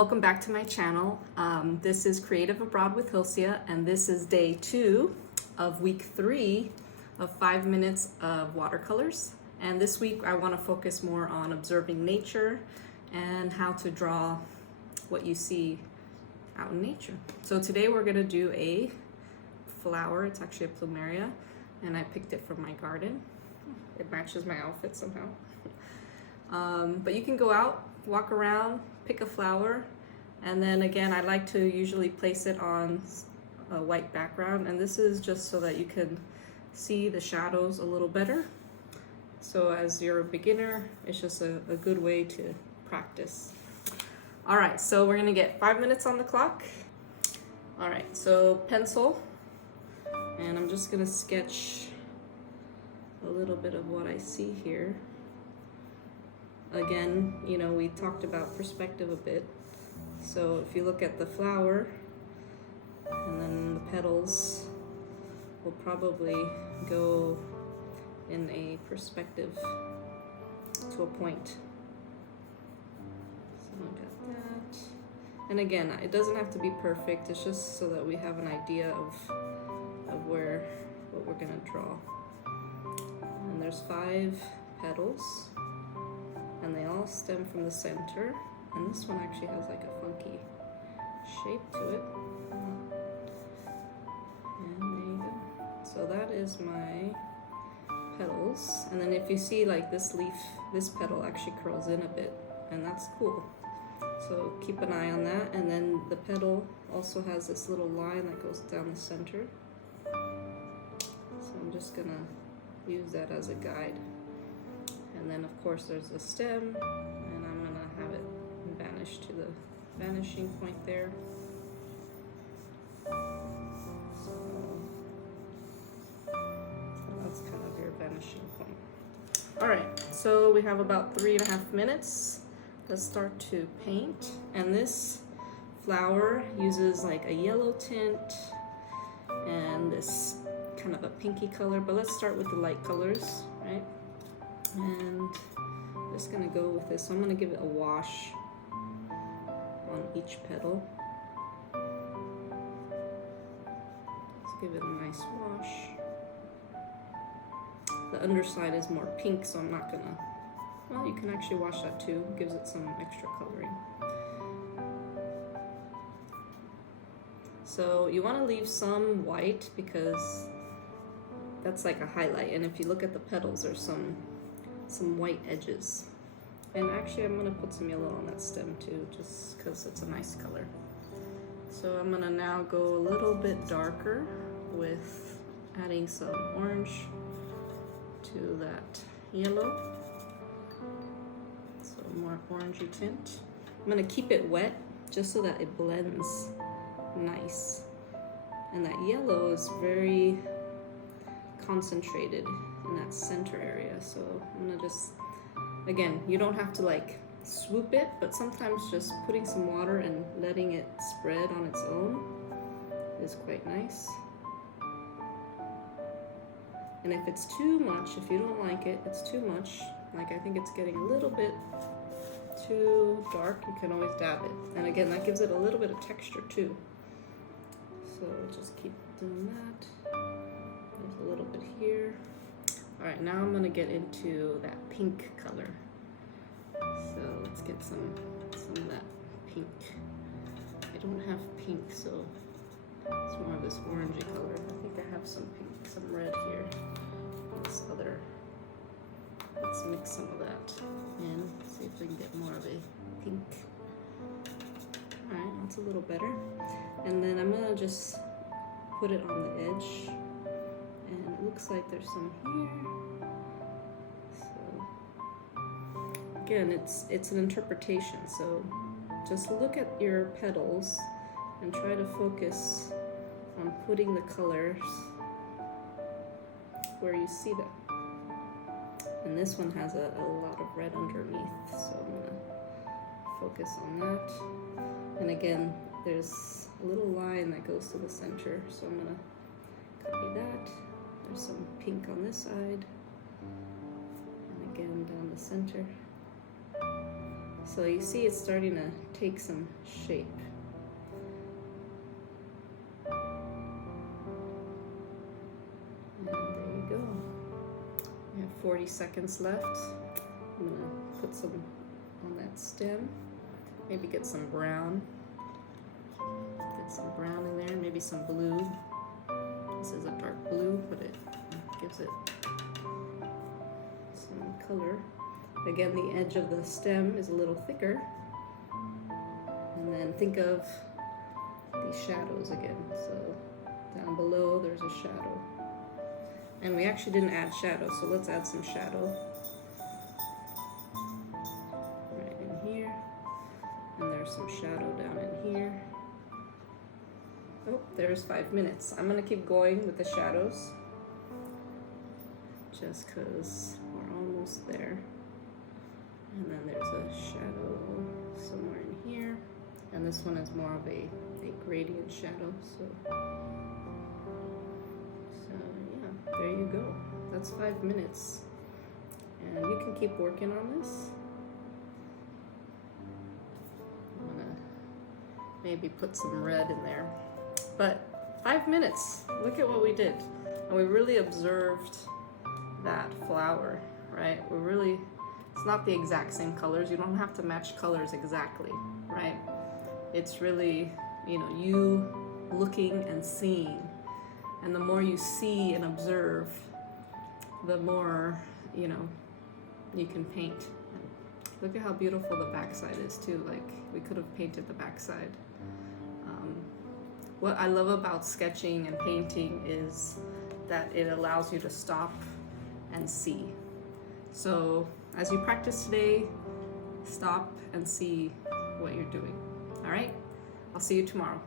welcome back to my channel. This is Creative Abroad with Hilcia, and this is day 2 of week 3 of 5 minutes of watercolors. And this week I want to focus more on observing nature and how to draw what you see out in nature. So today we're going to do a flower. It's actually a plumeria, and I picked it from my garden. It matches my outfit somehow. But you can go out, walk around, pick a flower, and then again I like to usually place it on a white background, and this is just so that you can see the shadows a little better. So as you're a beginner, it's just a good way to practice. Alright, so we're gonna get 5 minutes on the clock. Alright, so pencil, and I'm just gonna sketch a little bit of what I see here. Again, you know, we talked about perspective a bit. So if you look at the flower, and then the petals will probably go in a perspective to a point. So I got that. And again, it doesn't have to be perfect. It's just so that we have an idea of what we're gonna draw. And there's 5 petals, and they all stem from the center, and this one actually has like a funky shape to it. And there you go. So that is my petals, and then if you see like this leaf, this petal actually curls in a bit, and that's cool. So keep an eye on that. And then the petal also has this little line that goes down the center. So I'm just gonna use that as a guide. And then of course there's the stem, and I'm gonna have it vanish to the vanishing point there. So that's kind of your vanishing point. Alright, so we have about 3.5 minutes. Let's start to paint. And this flower uses like a yellow tint and this kind of a pinky color, but let's start with the light colors, right? And I'm just gonna go with this. So I'm gonna give it a wash on each petal. Let's give it a nice wash. The underside is more pink, so I'm not gonna, well, you can actually wash that too. It gives it some extra coloring. So you wanna leave some white because that's like a highlight, and if you look at the petals, there's some white edges. And actually I'm gonna put some yellow on that stem too, just because it's a nice color. So I'm gonna now go a little bit darker with adding some orange to that yellow. So more orangey tint. I'm gonna keep it wet just so that it blends nice. And that yellow is very concentrated in that center area. So I'm gonna just, again, you don't have to like swoop it, but sometimes just putting some water and letting it spread on its own is quite nice. And if it's too much, if you don't like it, it's too much, like I think it's getting a little bit too dark, you can always dab it. And again, that gives it a little bit of texture too. So just keep doing that. There's a little bit here. All right, now I'm gonna get into that pink color. So let's get some of that pink. I don't have pink, so it's more of this orangey color. I think I have some pink, some red here. This other. Let's mix some of that in. See if we can get more of a pink. All right, that's a little better. And then I'm gonna just put it on the edge. And it looks like there's some here. So again, it's an interpretation. So just look at your petals and try to focus on putting the colors where you see them. And this one has a lot of red underneath, so I'm gonna focus on that. And again, there's a little line that goes to the center, so I'm gonna copy that. There's some pink on this side, and again down the center. So you see it's starting to take some shape. And there you go. We have 40 seconds left. I'm gonna put some on that stem. Maybe get some brown. Get some brown in there, maybe some blue. This is a dark blue, but it gives it some color. Again, the edge of the stem is a little thicker. And then think of these shadows again. So down below there's a shadow. And we actually didn't add shadow, so let's add some shadow. Right in here. And there's some shadow down in here. Oh, there's 5 minutes. I'm gonna keep going with the shadows just because we're almost there. And then there's a shadow somewhere in here. And this one is more of a gradient shadow. So yeah, there you go. That's 5 minutes. And you can keep working on this. I'm gonna maybe put some red in there. But 5 minutes, look at what we did. And we really observed that flower, right? It's not the exact same colors. You don't have to match colors exactly, right? It's really, you looking and seeing. And the more you see and observe, the more, you can paint. Look at how beautiful the backside is too. Like, we could have painted the backside. What I love about sketching and painting is that it allows you to stop and see. So as you practice today, stop and see what you're doing. All right? I'll see you tomorrow.